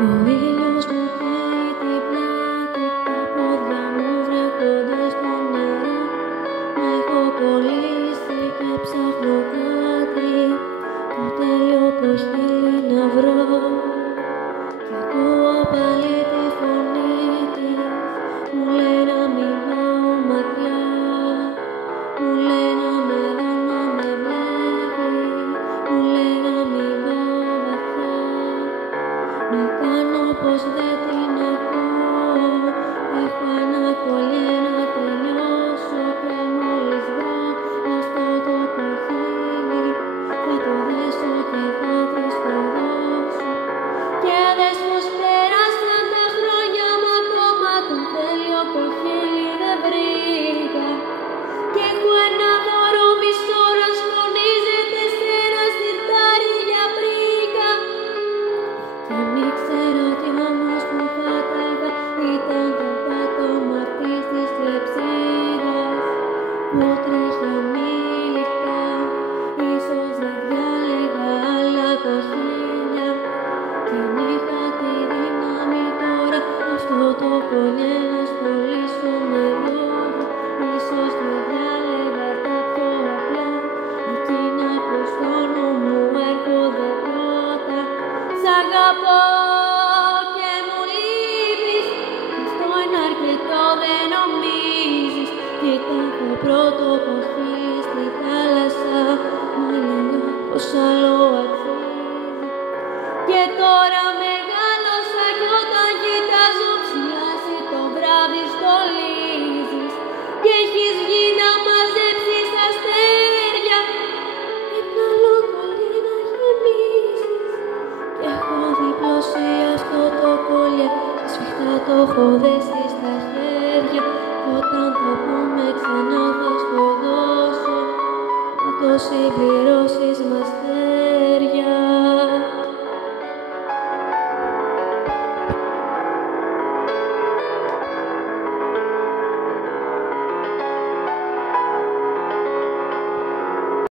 Ο ήλιος μου καίει την πλάτη, τα πόδια μου βρέχονται στο νερό. Μ' έχω κολλήσει και ψάχνω κάτι, το τέλειο κοχύλι να βρω. Κι ακούω πάλι τη φωνή της, μου λέει να μην πάω μακριά. Μου λέει να με δω να με βλέπει, μου λέει να μην πάω βαθιά. Να κάνω πως δεν την ακούω, έχω ένα κολλιέ να τελειώσω. Και μόλις βρω αυτό το κοχύλι, θα το δέσω και θα της το δώσω. Και δες πως πέρασαν τα χρόνια, μα ακόμα το τέλειο κοχύλι δεν βρήκα. Κι έχω ένα δώρο μισθώρας, φωνίζεται σε ένα σιρτάρι για πρίκα. Κι αν ήξερα ότι όμως που πάταγα ήταν το πάτωμα αυτής της κλεψίδας που τρέχει αμήλικτα, ίσως να διάλεγα άλλα κοχύλια. Κι αν είχα τη δύναμη τώρα αυτό το κολλιέ να στολίσω με λόγο, ίσως να διάλεγα τα πιο απλά, εκείνα που στο νου μου έρχονται πρώτα. Σ' αγαπώ και μου λείπεις, αυτό είναι αρκετό δεν νομίζεις. Κοίτα το πρώτο κοχύλι στη θάλασσα, μα έλεγα πως άλλο αξίζει. Και τώρα μεγάλωσα κι όταν κοιτάζω ψηλάσει το βράδυ στολίζεις. Και έχεις βγει να μαζέψεις αστέρια και καλό κολλιέ να γεμίσεις. Κι έχω διπλώσει αυτό το κολλιέ, σφιχτά το έχω δέσει στα χέρια. Κι όταν το πούμε ξανά θα στο δώσω, να το συμπληρώσεις μας.